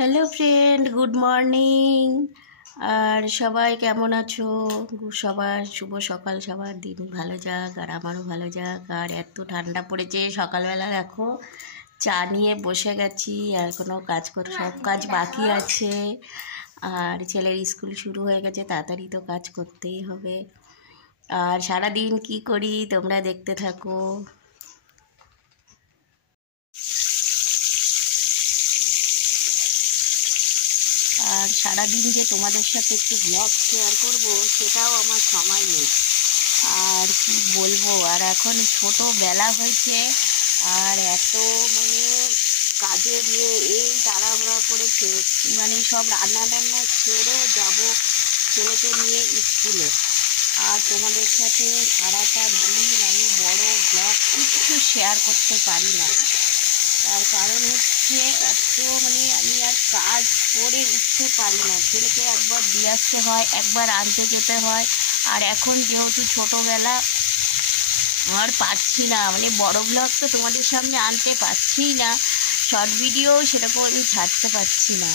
Hello friend, good morning. আর সবাই কেমন আছো? সবার শুভ সকাল, সবার দিন ভালো যাক আর আমারও ভালো যাক। আর এত ঠান্ডা পড়েছে, সকালবেলা দেখো চা নিয়ে বসে গেছি। আর কোনো কাজ করে সব কাজ বাকি আছে। আর ছেলের স্কুল শুরু হয়ে গেছে, তাড়াতাড়ি তো কাজ করতেই হবে। আর সারাদিন কি করি তোমরা দেখতে থাকো। আর সারাদিন যে তোমাদের সাথে একটু ব্লগ শেয়ার করব সেটাও আমার সময় নেই। আর কি বলবো, আর এখন ছোটোবেলা হয়েছে আর এত মানে কাজের এই তাড়াহুড়া করেছে, মানে সব রান্না টান্না ছেড়ে যাব ছেলেকে নিয়ে স্কুলে। আর তোমাদের সাথে সারাটা দিন আমি বড় ব্লগ কিছু শেয়ার করতে পারি না। তার কারণ হচ্ছে এত মানে আমি আর কাজ করে উঠতে পারি না। ছেলেকে একবার দিয়ে আসতে হয়, একবার আনতে যেতে হয়। আর এখন যেহেতু ছোটোবেলা আর পারছি না, মানে বড় ব্লগ তো তোমাদের সামনে আনতে পারছিই না, শর্ট ভিডিও সেরকম আমি ছাড়তে পারছি না।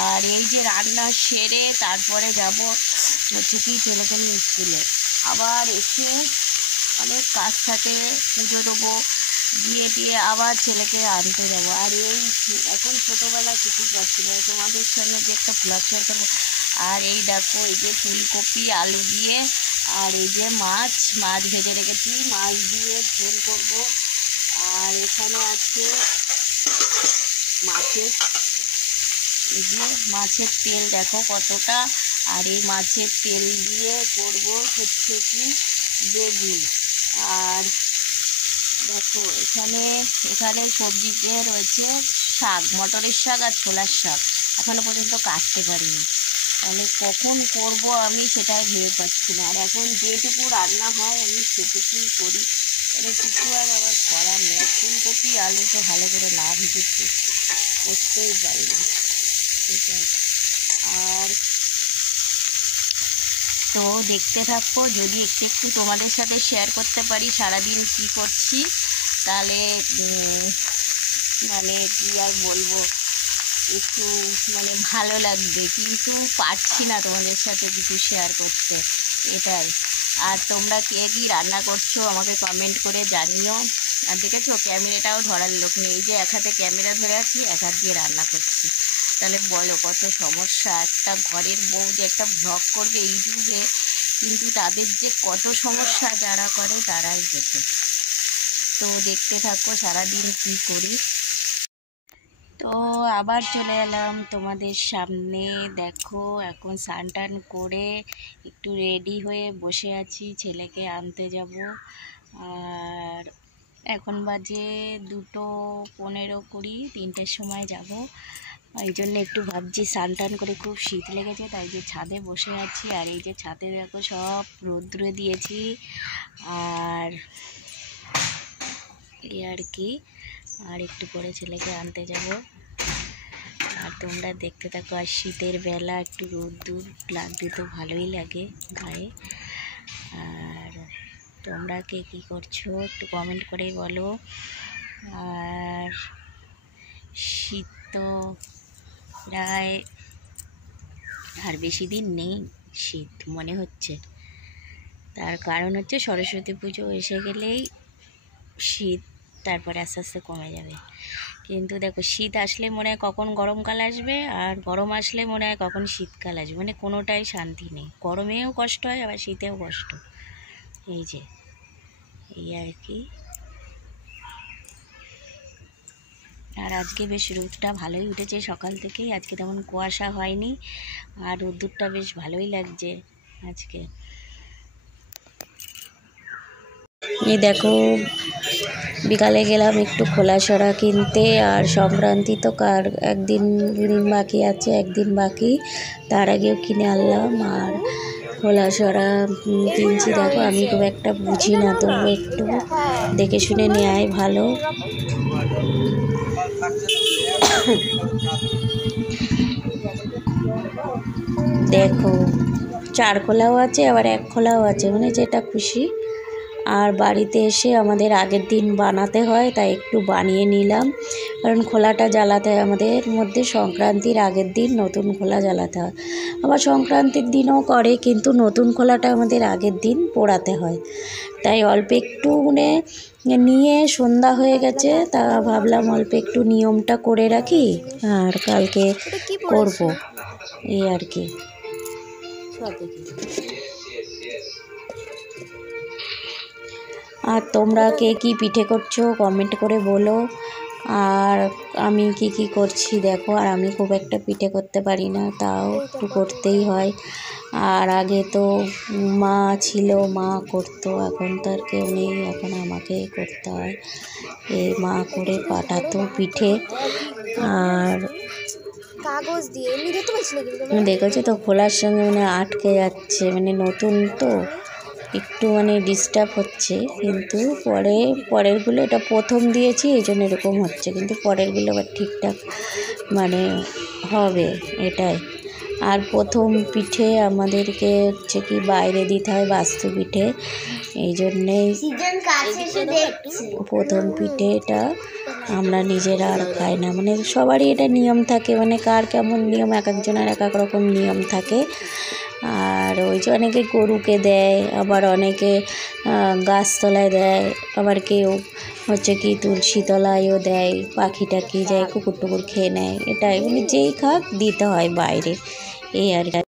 আর এই যে রান্না সেরে তারপরে যাব হচ্ছে কি ছেলেকে নিয়ে স্কুলে। আবার এসে অনেক কাজ থাকে, পুজো দেবো, দিয়ে আবার ছেলেকে আনতে যাবো। আর এই এখন ছোটোবেলা কিছুই পাচ্ছি না, তোমাদের সঙ্গে যে একটা ব্লগ শেয়ার করবো। আর এই দেখো, এই যে ফুলকপি আলু দিয়ে আর এই যে মাছ ভেজে রেখেছি, মাছ দিয়ে ঝোল করবো। আর এখানে আছে মাছের, এই যে মাছের তেল দেখো কতটা। আর এই মাছের তেল দিয়ে করবো হচ্ছে কি বেগুন। আর দেখো এখানে সবজিতে রয়েছে শাক, মটরের শাক আর ছোলার শাক। এখনো পর্যন্ত কাটতে পারিনি, তাহলে কখন করব আমি সেটাই ভেবে পাচ্ছি না। আর এখন যেটুকু রান্না হয় আমি সেটুকুই করি, মানে কিছু আর আবার করার নেই। ফুলকপি আলু তো ভালো করে না ভেজে করতেই পারি না সেটাই। আর তো দেখতে থাকবো, যদি একটু একটু তোমাদের সাথে শেয়ার করতে পারি সারাদিন কী করছি, তাহলে মানে কি আর বলবো, একটু মানে ভালো লাগবে। কিন্তু পারছি না তোমাদের সাথে কিছু শেয়ার করতে, এটাই। আর তোমরা কে কী রান্না করছো আমাকে কমেন্ট করে জানিও। আর দেখেছো ক্যামেরাটাও ধরার লোক নেই, এই যে এক হাতে ক্যামেরা ধরে আছি, এক হাত দিয়ে রান্না করছি। তাহলে বলো কত সমস্যা। একটা ঘরের বউ যে একটা ব্লগ করবে ইউটিউবে, কিন্তু তাদের যে কত সমস্যা যারা করে তারাই বোঝে। তো দেখতে থাকো সারাদিন কী করি। তো আবার চলে এলাম তোমাদের সামনে। দেখো এখন স্নান টান করে একটু রেডি হয়ে বসে আছি, ছেলেকে আনতে যাব। আর এখন বাজে 2:15, 3টের সময় যাব। এই জন্য একটু ভাবছি, স্নান টান করে খুব শীত লেগেছে, তাই যে ছাদে বসে আছি। আর এই যে ছাদে দেখো সব রোদ্রে দিয়েছি। আর এই আর কি, আর একটু পরে ছেলেকে আনতে যাব। আর তোমরা দেখতে থাকো। আর শীতের বেলা একটু রোদ্দুর লাগতে তো ভালোই লাগে গায়ে। আর তোমরা কে কী করছো একটু কমেন্ট করে বলো। আর শীত তো প্রায় আর বেশি দিন নেই, শীত মনে হচ্ছে। তার কারণ হচ্ছে সরস্বতী পুজো এসে গেলেই শীত তারপরে আস্তে আস্তে কমে যাবে। কিন্তু দেখো শীত আসলে মনে হয় কখন গরমকাল আসবে, আর গরম আসলে মনে হয় কখন শীতকাল আসবে, মানে কোনোটাই শান্তি নেই। গরমেও কষ্ট হয়, আবার শীতেও কষ্ট। এই যে এই আর কি। আর আজকে বেশ রোদটা ভালোই উঠেছে সকাল থেকেই, আজকে তেমন কুয়াশা হয়নি। আর রোদ্দুরটা বেশ ভালোই লাগছে আজকে। এই দেখো বিকালে গেলাম একটু খোলাসরা কিনতে। আর সংক্রান্তি তো একদিন বাকি আছে, একদিন বাকি, তার আগেও কিনে আনলাম। আর খোলাসরা কিনছি। দেখো আমি খুব একটা বুঝি না, তবু একটু দেখে শুনে নেওয়াই ভালো। দেখো 4 খোলাও আছে, আবার 1 খোলাও আছে, মানে যেটা খুশি। আর বাড়িতে এসে আমাদের আগের দিন বানাতে হয়, তাই একটু বানিয়ে নিলাম, কারণ খোলাটা জ্বালাতে হয় আমাদের মধ্যে। সংক্রান্তির আগের দিন নতুন খোলা জ্বালাতে হয়, আবার সংক্রান্তির দিনও করে, কিন্তু নতুন খোলাটা আমাদের আগের দিন পোড়াতে হয়। তাই অল্প একটু নিয়ে সন্ধ্যা হয়ে গেছে, তা ভাবলাম অল্প একটু নিয়মটা করে রাখি আর কালকে করব, এই আর কি। আর তোমরা কে কী পিঠে করছো কমেন্ট করে বলো। আর আমি কি করছি দেখো। আর আমি খুব একটা পিঠে করতে পারি না, তাও একটু করতেই হয়। আর আগে তো মা ছিল, মা করতো, এখন তো আর কেউ নেই, এখন আমাকেই করতে হয়। এই মা করে পাঠাতো পিঠে। আর কাগজ দিয়ে এমনি দেখতে পাচ্ছি না, কিন্তু দেখেছো তো খোলার সঙ্গে আটকে যাচ্ছে, নতুন তো একটু ডিস্টার্ব হচ্ছে, কিন্তু পরেরগুলো এটা প্রথম দিয়েছি এই জন্য এরকম হচ্ছে, কিন্তু পরেরগুলো আবার ঠিকঠাক হবে, এটাই। আর প্রথম পিঠে আমাদেরকে হচ্ছে কি বাইরে দিতে হয়, বাস্তু পিঠে, এই জন্যেই প্রথম পিঠেটা আমরা নিজেরা আর খাই না। সবারই এটা নিয়ম থাকে, কার কেমন নিয়ম, এক একজনের এক এক রকম নিয়ম থাকে। আর ওই যে অনেকে গরুকে দেয়, আবার অনেকে গাছতলায় দেয়, আবার কেউ হচ্ছে কি তুলসী তলায়ও দেয়, পাখি টাখি যায়, কুকুর টুকুর খেয়ে নেয়, এটাই যেই খাক দিতে হয় বাইরে, এই আর কি।